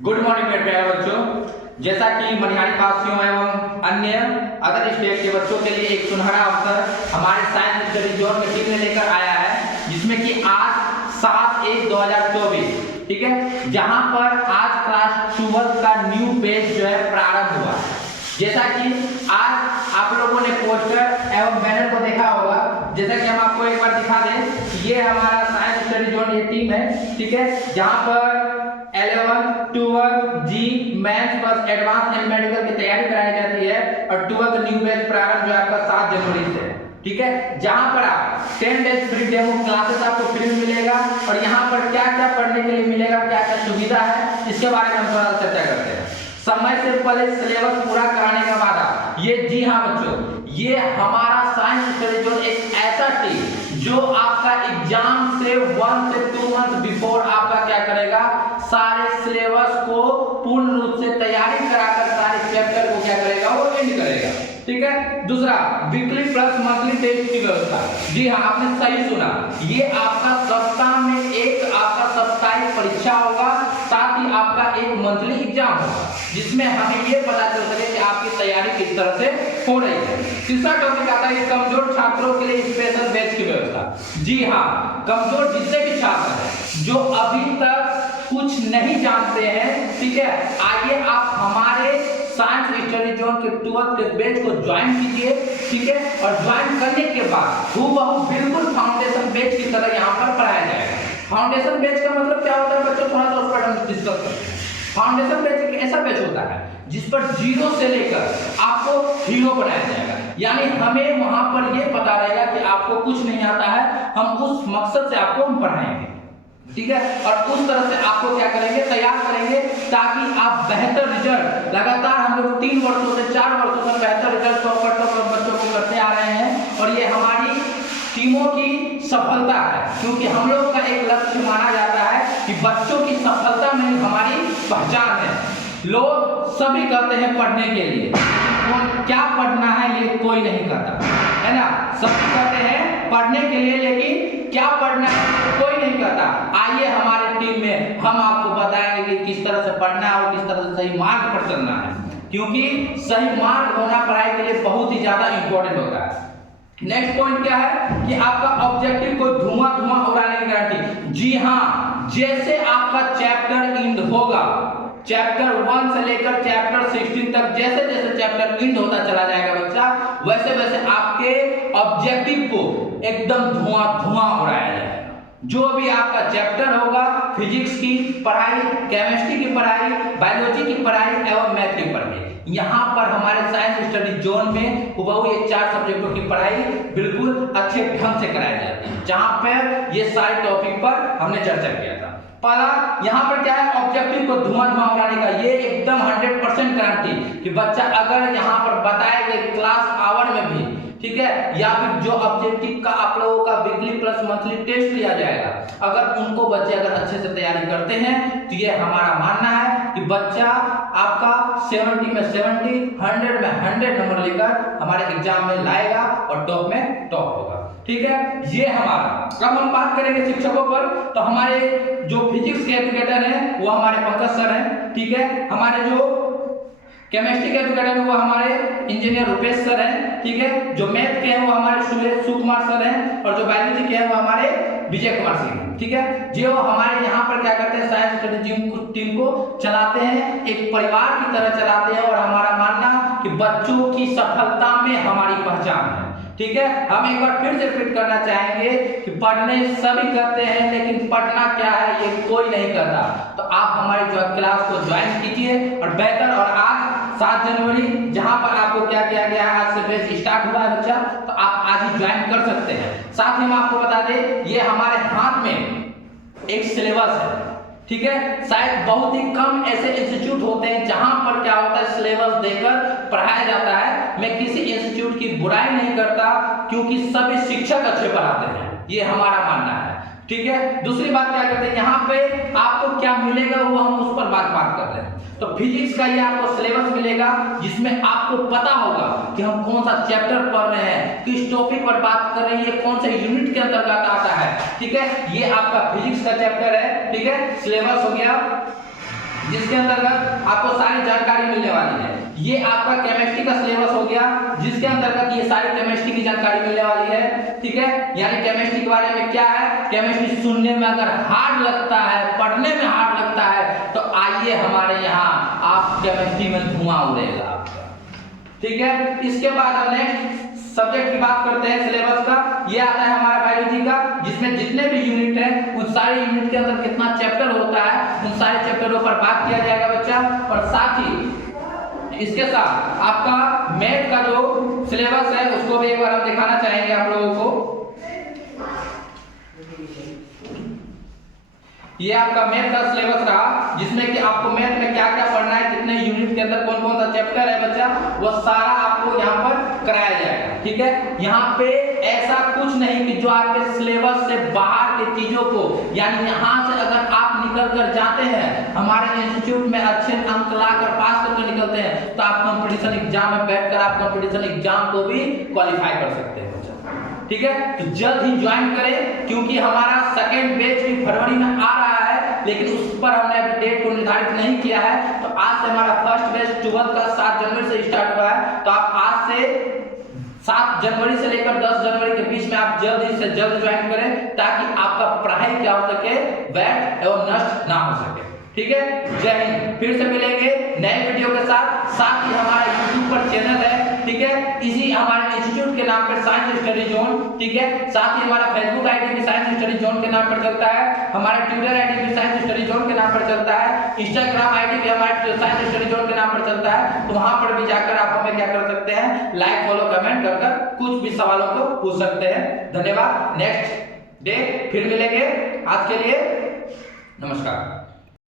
Good morning मेरे प्यारे बच्चों। जैसा कि मनिहारी वासियों एवं अन्य अदर स्टेट के बच्चों के लिए एक सुनहरा अवसर हमारे साइंस स्टडी जोन में टीम ने लेकर आया है, जिसमें कि आज 7/1/2024 ठीक है, जहां पर आज क्लास 12 का न्यू बैच जो है प्रारंभ हुआ। जैसा कि आज आप लोगों ने पोस्टर एवं बैनर को देखा होगा, जैसा कि हम आपको एक बार दिखा दें, ये हमारा साइंस स्टडी जोन ये टीम है, ठीक है, जहां पर 11th 12th JEE maths plus advance and medical की तैयारी कराई जाती है और 12th न्यू बैच प्रारंभ जो आपका 7 जनवरी से है, ठीक है, जहां पर आप 10 डेज फ्री डेमो क्लासेस आपको फ्री में मिलेगा और यहां पर क्या क्या पढ़ने के लिए मिलेगा, क्या क्या सुविधा है, इसके बारे में हम थोड़ा चर्चा करते हैं। समय से पहले सिलेबस पूरा कराने का वादा, ये जी हाँ बच्चों, ये हमारा साइंस स्टडी जोन एक ऐसा टीम जो आपका एग्जाम से 1 से 2 मंथ बिफोर आपका क्या करेगा, सारे सिलेबस को पूर्ण रूप से तैयारी कराकर सारे चैप्टर को क्या करेगा, वो एंड करेगा, ठीक है। दूसरा, वीकली प्लस मंथली टेस्ट की व्यवस्था, जी हाँ आपने सही सुना, ये आपका सप्ताह में एक आपका साप्ताहिक परीक्षा होगा, साथ ही आपका एक मंथली एग्जाम होगा, जिसमें हमें ये पता चल सके कि आपकी तैयारी किस तरह से हो रही है। तीसरा टॉपिक आता है कमजोर छात्रों के लिए स्पेशल बैच की व्यवस्था। जी हाँ, कमजोर जितने भी छात्र हैं जो अभी तक कुछ नहीं जानते हैं, ठीक है, आइए आप हमारे साइंस स्टडी जोन के 12th के बैच को ज्वाइन कीजिए, ठीक है, और ज्वाइन करने के बाद हूबहू बिल्कुल फाउंडेशन बैच की तरह यहाँ पर पढ़ाया जाएगा। फाउंडेशन बैच का मतलब क्या होता है बच्चों, थोड़ा सा उस पर हम डिस्कस करते हैं। फाउंडेशन बैच एक ऐसा बैच होता है जिस पर जीरो से लेकर आपको हीरो बनाया जाएगा, यानी हमें वहां पर यह पता रहेगा कि आपको कुछ नहीं आता है, हम उस मकसद से आपको हम पढ़ाएंगे, ठीक है, और उस तरह से आपको क्या करेंगे, तैयार करेंगे, ताकि आप बेहतर रिजल्ट लगातार हम लोग 3 वर्षों से 4 वर्षों से बेहतर रिजल्ट बच्चों को करते आ रहे हैं और ये हमारी टीमों की सफलता है, क्योंकि हम लोग का एक लक्ष्य माना जाता है कि बच्चों की सफलता में हमारी पहचान है। लोग सभी कहते हैं पढ़ने के लिए, लेकिन क्या पढ़ना है ये कोई नहीं कहता है ना, सभी कहते हैं पढ़ने के लिए, लेकिन क्या पढ़ना है कोई नहीं कहता। आइए हमारे टीम में हम आपको बताएंगे कि किस तरह से पढ़ना है और किस तरह से सही मार्ग पर चलना है, क्योंकि सही मार्ग होना पढ़ाई के लिए बहुत ही ज्यादा इंपॉर्टेंट होता है। नेक्स्ट पॉइंट क्या है कि आपका ऑब्जेक्टिव को धुआं उड़ाने की गारंटी। जी हाँ, जैसे आपका चैप्टर एंड होगा, चैप्टर 1 से लेकर चैप्टर 16 तक जैसे जैसे चैप्टर एंड होता चला जाएगा बच्चा, वैसे वैसे आपके ऑब्जेक्टिव को एकदम धुआं उड़ाया जाएगा। जो भी आपका चैप्टर होगा, फिजिक्स की पढ़ाई, केमिस्ट्री की पढ़ाई, बायोलॉजी की पढ़ाई एवं मैथ की पढ़ाई, यहाँ पर हमारे साइंस स्टडी जोन में हूबहू ये 4 सब्जेक्टों की पढ़ाई बिल्कुल अच्छे ढंग से कराई जाती है, जहां पर ये सारे टॉपिक पर हमने चर्चा किया था। पहला यहाँ पर क्या है, ऑब्जेक्टिव को धुआं उड़ाने का, ये एकदम 100% गारंटी कि बच्चा अगर यहाँ पर बताए गए क्लास आवर में भी, ठीक है, या फिर जो ऑब्जेक्टिव का आप लोगों का वीकली प्लस मंथली टेस्ट लिया जाएगा, अगर उनको बच्चे अगर अच्छे से तैयारी करते हैं तो ये हमारा मानना है कि बच्चा आपका 70 में 70, 100 में 100 नंबर लेकर हमारे एग्जाम में लाएगा और टॉप में टॉप होगा, ठीक है, ये हमारा। अब हम बात करेंगे शिक्षकों पर, तो हमारे जो फिजिक्स के एजुकेटर हैं वो हमारे पंकज सर हैं, ठीक है, हमारे जो केमिस्ट्री के एजुकेटर हैं वो हमारे इंजीनियर रुपेश सर हैं, ठीक है, जो मैथ के हैं वो हमारे सुकुमार सर हैं और जो बायोलॉजी के हैं वो हमारे विजय कुमार सिंह हैं, ठीक है, जो हमारे यहाँ पर क्या करते हैं, साइंस स्टडी टीम को चलाते हैं, एक परिवार की तरह चलाते हैं और हमारा मानना कि बच्चों की सफलता में हमारी पहचान है, ठीक है। हम एक बार फिर से रिपीट करना चाहेंगे कि पढ़ने सभी करते हैं, लेकिन पढ़ना क्या है ये कोई नहीं करता। तो आप हमारी जो क्लास को ज्वाइन कीजिए और बेहतर, और आज 7 जनवरी जहां पर आपको क्या किया गया है, आज से बैच स्टार्ट हुआ है बच्चा, तो आप आज ही ज्वाइन कर सकते हैं। साथ ही हम आपको बता दें, ये हमारे हाथ में एक सिलेबस है, ठीक है, शायद बहुत ही कम ऐसे इंस्टीट्यूट होते हैं जहां पर क्या होता है, सिलेबस देकर पढ़ाया जाता है। मैं किसी इंस्टीट्यूट की बुराई नहीं करता, क्योंकि सभी शिक्षक अच्छे पढ़ाते हैं, ये हमारा मानना है, ठीक है। दूसरी बात क्या करते हैं, यहाँ पे आपको क्या मिलेगा वो हम उस पर बात कर रहे हैं। तो फिजिक्स का ये आपको सिलेबस मिलेगा, जिसमें आपको पता होगा कि हम कौन सा चैप्टर पढ़ रहे हैं, किस टॉपिक पर बात कर रहे हैं, ये कौन से यूनिट के अंतर्गत आता है, ठीक है, ये आपका फिजिक्स का चैप्टर है, ठीक है, सिलेबस हो गया। जिसके अंतर्गत आपको सारी जानकारी मिलने वाली है। ये आपका केमिस्ट्री का सिलेबस हो गया, जिसके अंतर्गत ये सारी केमिस्ट्री की जानकारी मिलने वाली है। ठीक है, यानी केमिस्ट्री के बारे में क्या है, केमिस्ट्री सुनने में अगर हार्ड लगता है, पढ़ने में हार्ड लगता है, तो आइए हमारे यहाँ, आप केमिस्ट्री में धुआं उड़ेगा आपका। ठीक है, इसके बाद हम नेक्स्ट सब्जेक्ट की बात करते हैं सिलेबस का। ये आता है हमारा बायोलॉजी का, जिसमें जितने भी यूनिट हैं उन सारे यूनिट के अंदर कितना चैप्टर होता है, उन सारे चैप्टरों पर बात किया जाएगा बच्चा। और साथ ही इसके साथ आपका मैथ का जो सिलेबस है उसको भी एक बार हम दिखाना चाहेंगे आप लोगों को। ये आपका मैथ का सिलेबस रहा, जिसमें कि आपको मैथ में क्या क्या पढ़ना है, कितने यूनिट के अंदर कौन कौन सा चैप्टर है बच्चा, वो सारा आपको यहाँ पर कराया जाएगा। ठीक है, यहाँ पे ऐसा कुछ नहीं कि जो आपके सिलेबस से बाहर की चीजों को, यानी यहाँ से अगर आप निकल कर जाते हैं, हमारे इंस्टीट्यूट में अच्छे अंक लाकर पास करके निकलते हैं, तो आप कंपटीशन एग्जाम में बैठकर आप कंपटीशन एग्जाम को भी क्वालिफाई कर सकते हैं। ठीक है, तो जल्द ही ज्वाइन करें, क्योंकि हमारा सेकेंड बैच भी फरवरी में आ रहा है, लेकिन उस पर हमने अभी डेट को निर्धारित नहीं किया है। तो आज से हमारा फर्स्ट बैच 12 का 7 जनवरी से स्टार्ट हुआ है, तो आप आज से 7 जनवरी से लेकर 10 जनवरी के बीच में आप जल्द से जल्द ज्वाइन करें, ताकि आपका पढ़ाई क्या हो सके, व्यर्थ एवं नष्ट ना हो सके। ठीक है, जय हिंद। फिर से मिलेंगे नए वीडियो के साथ। साथ ही हमारा यूट्यूब पर चैनल है, ठीक है, इसी हमारे इंस्टीट्यूट के नाम पर साइंस स्टडी जोन। ठीक है, साथ ही हमारा फेसबुक आईडी भी साइंस स्टडी जोन के नाम पर चलता है, हमारा ट्विटर आईडी भी साइंस स्टडी जोन के नाम पर चलता है, इंस्टाग्राम आईडी भी हमारे साइंस स्टडी जोन के नाम पर चलता है। तो वहां पर भी जाकर आप हमें क्या कर सकते हैं, लाइक फॉलो कमेंट कर कुछ भी सवालों को पूछ सकते हैं। धन्यवाद। नेक्स्ट डे फिर मिलेंगे, आज के लिए नमस्कार।